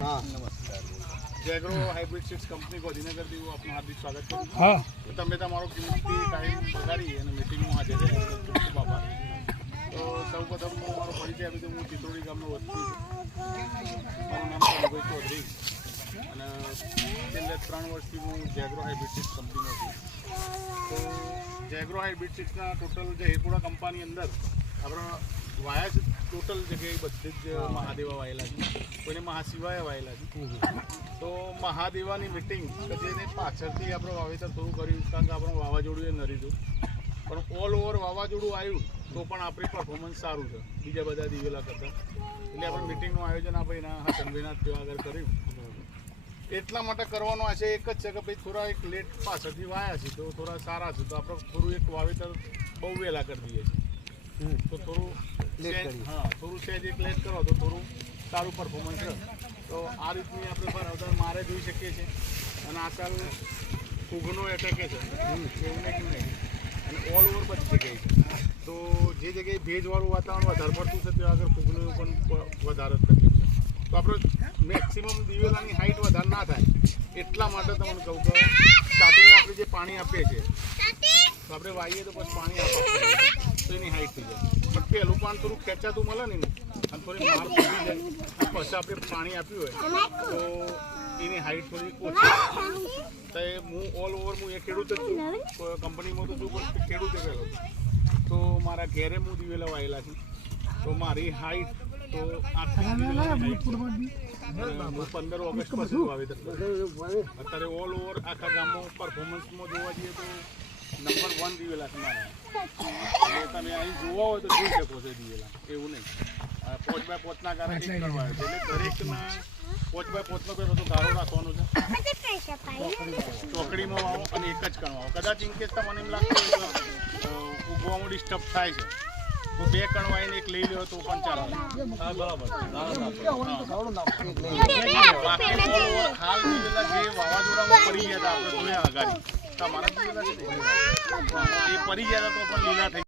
हाँ नमस्कार। जैग्रो hybrid seeds company ગાંધીનગરથી હું આપનું હાર્દિક સ્વાગત કરું છું। હા તો તમે તમારો કિંમતી ટાઈમ બગાડી અને મિટિંગમાં હાજર રહ્યા ખૂબ ખૂબ આભાર। તો સૌપ્રથમ હું મારો પરિચય આપી દઉં। હું ચિત્રોડી ગામનો વતની છું। મારું નામ કનુભાઈ ચૌધરી અને છેલ્લે 3 વર્ષથી હું જૈગ્રો હાઇબ્રિડ सीड्स કંપનીમાં છું। તો જૈગ્રો હાઇબ્રિડ सीड्सના ટોટલ જે હેપુરા કંપની અંદર આપણા વાયા છે ટોટલ જગ્યાએ બધી જ મહાદેવા વાયેલા છે, કોઈને મહાશિવાય વાયેલા છે। તો મહાદેવાની મિટિંગ કે જેને પાછળથી આપણે વાવેતર શરૂ કર્યું, કારણ કે આપણું વાવાઝોડું એ નરી હતું, પણ ઓલ ઓવર વાવાઝોડું આવ્યું તો પણ આપણી પરફોર્મન્સ સારું છે બીજા બધા દિવેલા કરતાં। એટલે આપણે મિટિંગનું આયોજન આપણે એના હસનભાઈના ત્યાં આગળ કર્યું। એટલા માટે કરવાનો આ છે એક જ છે કે ભાઈ થોડા એક લેટ પાછળથી વાયા છે તો થોડા સારા છે, તો આપણે થોડું એક વાવેતર બહુ વહેલા કરી દઈએ છીએ, તો થોડું થોડું સહેજ એક લેટ કરો તો થોડું સારું પરફોર્મન્સ છે। તો આ રીતની આપણે બરાબર મારે જોઈ શકીએ છીએ। અને આ સાલ ફૂગનો એટેક છે એવું નહીં, અને ઓલ ઓવર બધી જગ્યાએ છે। તો જે જગ્યાએ ભેજવાળું વાતાવરણ વધારે પડતું છે ત્યાં આગળ ફૂગનું પણ વધારે તકલીફ છે। તો આપણે મેક્સિમમ દિવેલાની હાઇટ વધારે ના થાય એટલા માટે તમને કહું કે સ્ટાર્ટિંગમાં આપણે જે પાણી આપીએ છીએ તો આપણે વાવીએ તો પછી પાણી આપવું તો એની હાઇટ થઈ જાય, પણ પહેલું પાન થોડું ખેંચાતું મળે ને અને થોડી માર પડી જાય પછી આપણે પાણી આપ્યું હોય તો એની હાઇટ થોડી ઓછી। તો હું ઓલ ઓવર હું એ ખેડૂત જ છું, કંપનીમાં તો છું પણ ખેડૂત એ પહેલો છું। તો મારા ઘેરે હું દિવેલા વાયેલા છે, તો મારી હાઇટ તો હું 15 ઓગસ્ટ પછી વાવેતર કર્યું। અત્યારે ઓલ ઓવર આખા ગામમાં પરફોર્મન્સમાં જોવા જઈએ તો નંબર 1 દિવેલા છે મારા। એટલે તમે અહીં જોવા હોય તો જોઈ શકો છો દિવેલા, એવું નહીં 5x5ના ગારા એક કરવા આવે છે, એટલે દરેકના 5x5નો પહેલો તો ગાળો રાખવાનો છે, ચોકડીમાં વાવો અને એક જ કણ વાવો। કદાચ ઇનકેસ તમને એમ લાગતું હોય તો ઉગવામાં ડિસ્ટર્બ થાય છે તો 2 કણ વાવીને એક લઈ લો તો પણ ચાલે। હા બરાબર, બાકી ઓલ ઓવર હાલ દિવેલા જે વાવાઝોડામાં પડી ગયા હતા આપણે જોયા અગાડી, તમારા દિવેલા એ પડી ગયા હતા તો પણ લીલા થઈ